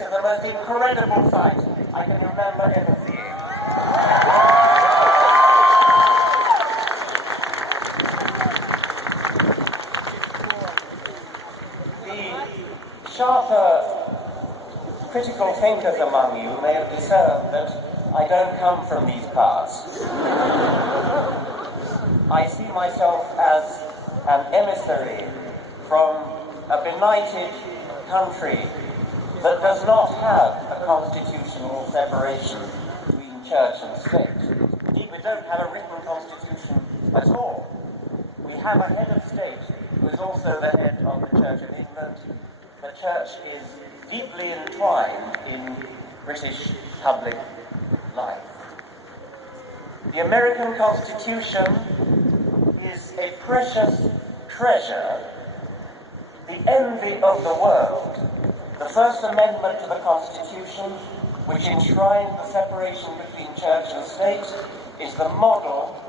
This is the most incredible sight I can remember ever seeing. The sharper critical thinkers among you may have discerned that I don't come from these parts. I see myself as an emissary from a benighted country that does not have a constitutional separation between church and state. Indeed, we don't have a written constitution at all. We have a head of state who is also the head of the Church of England. The church is deeply entwined in British public life. The American Constitution is a precious treasure, the envy of the world. The First Amendment to the Constitution, which enshrines the separation between church and state, is the model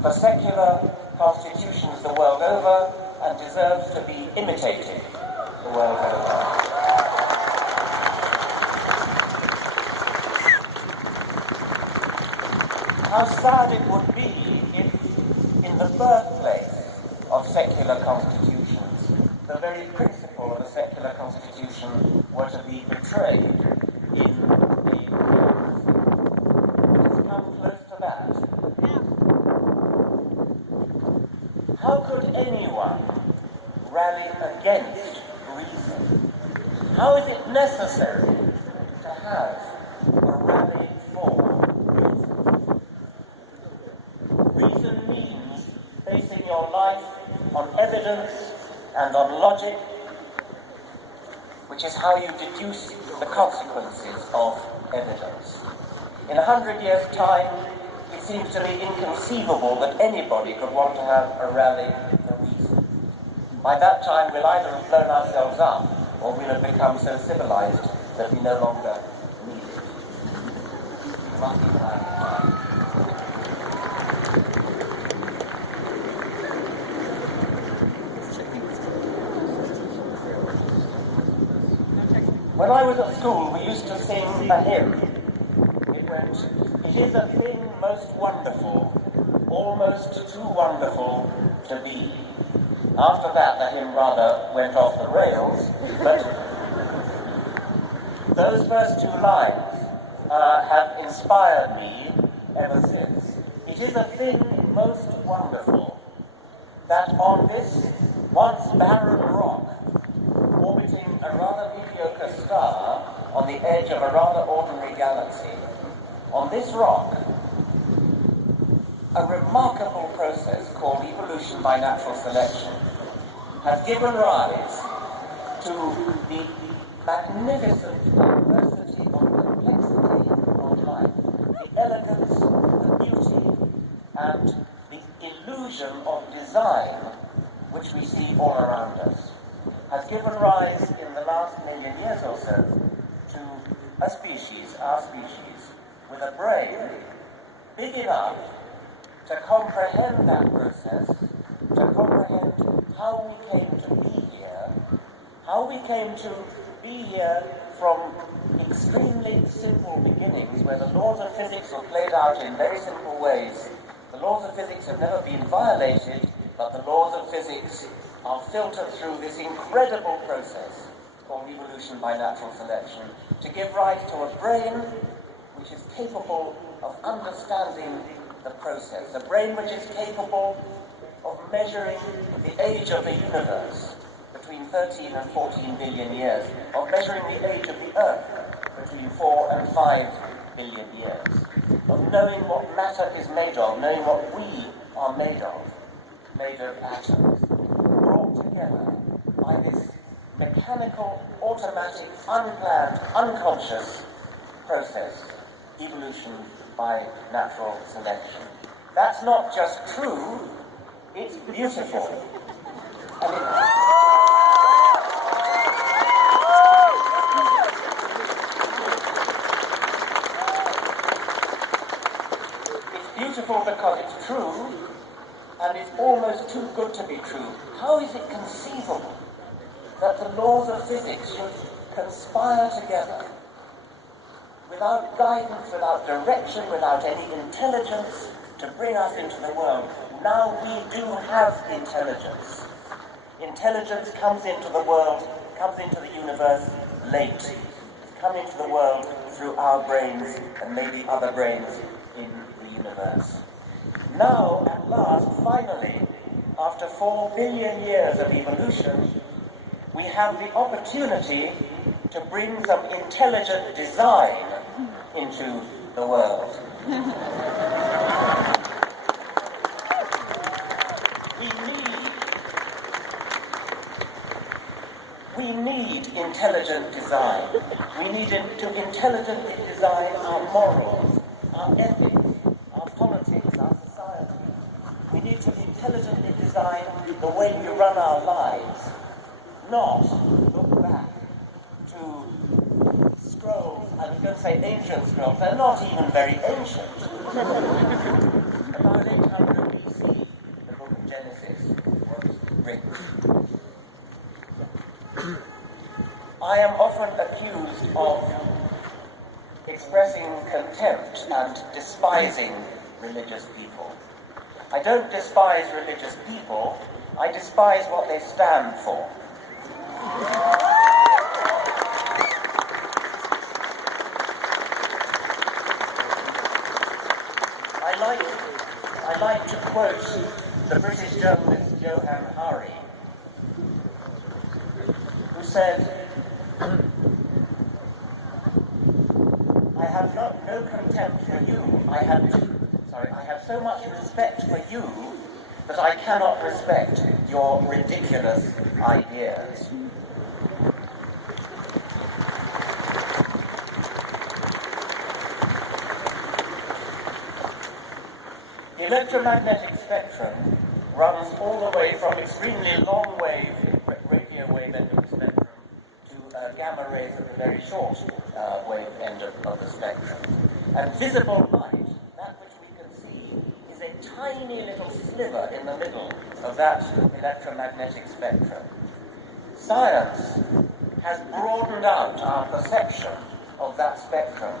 for secular constitutions the world over and deserves to be imitated the world over. How sad it would be if, in the birthplace of secular constitutions, the very principle of a secular constitution were to be betrayed in a cause. It has come close to that. How could anyone rally against reason? How is it necessary to have a rally for reason? Reason means basing your life on evidence and on logic, which is how you deduce the consequences of evidence. In 100 years' time, it seems to me inconceivable that anybody could want to have a rally for reason. By that time, we'll either have blown ourselves up, or we'll have become so civilized that we no longer need it. We must be time. When I was at school, we used to sing a hymn. It went, "It is a thing most wonderful, almost too wonderful to be." After that, the hymn rather went off the rails, but those first two lines have inspired me ever since. It is a thing most wonderful that on this once barren rock, orbiting a rather mediocre star on the edge of a rather ordinary galaxy, on this rock, a remarkable process called evolution by natural selection has given rise to the magnificent diversity of complexity of life, the elegance, the beauty, and the illusion of design which we see all around us, has given rise in the last million years or so to a species, our species, with a brain big enough to comprehend that process, to comprehend how we came to be here from extremely simple beginnings where the laws of physics were played out in very simple ways. The laws of physics have never been violated, but the laws of physics are filtered through this incredible process called evolution by natural selection to give rise to a brain which is capable of understanding the process, a brain which is capable of measuring the age of the universe between 13 and 14 billion years, of measuring the age of the Earth between 4 and 5 billion years, of knowing what matter is made of, knowing what we are made of atoms, brought together by this mechanical, automatic, unplanned, unconscious process, evolution by natural selection. That's not just true, it's beautiful. And it's beautiful because it's true, and it's almost too good to be true. How is it conceivable that the laws of physics should conspire together without guidance, without direction, without any intelligence to bring us into the world. Now we do have intelligence. Intelligence comes into the world, comes into the universe late. It's come into the world through our brains and maybe other brains in the universe. Now, at last, finally, after 4 billion years of evolution, we have the opportunity to bring some intelligent design into the world. We need intelligent design. We need to intelligently design our morals, our ethics, our politics, our society. We need to intelligently design the way we run our lives, not look back to scrolls. I was going to say ancient scrolls. They're not even very ancient. About 800 BC, the book of Genesis was written. I am often accused of expressing contempt and despising religious people. I don't despise religious people, I despise what they stand for. I like to quote the British journalist Johann Hari, who said, I have no contempt for you. I have so much respect for you that I cannot respect your ridiculous ideas. The electromagnetic spectrum runs all the way from extremely long wave radio wave end of the spectrum to gamma rays at the very short wave end of the spectrum. And visible light, that which we can see, is a tiny little sliver in the middle of that electromagnetic spectrum. Science has broadened out our perception of that spectrum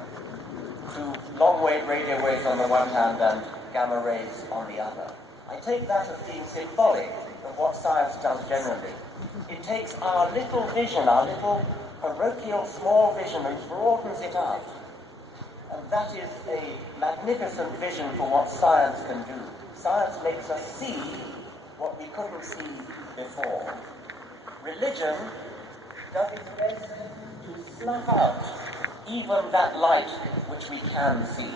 to long-wave radio waves on the one hand and gamma rays on the other. I take that as being symbolic of what science does generally. It takes our little vision, our little parochial small vision, and broadens it out. And that is a magnificent vision for what science can do. Science makes us see what we couldn't see before. Religion does its best to snuff out even that light which we can see.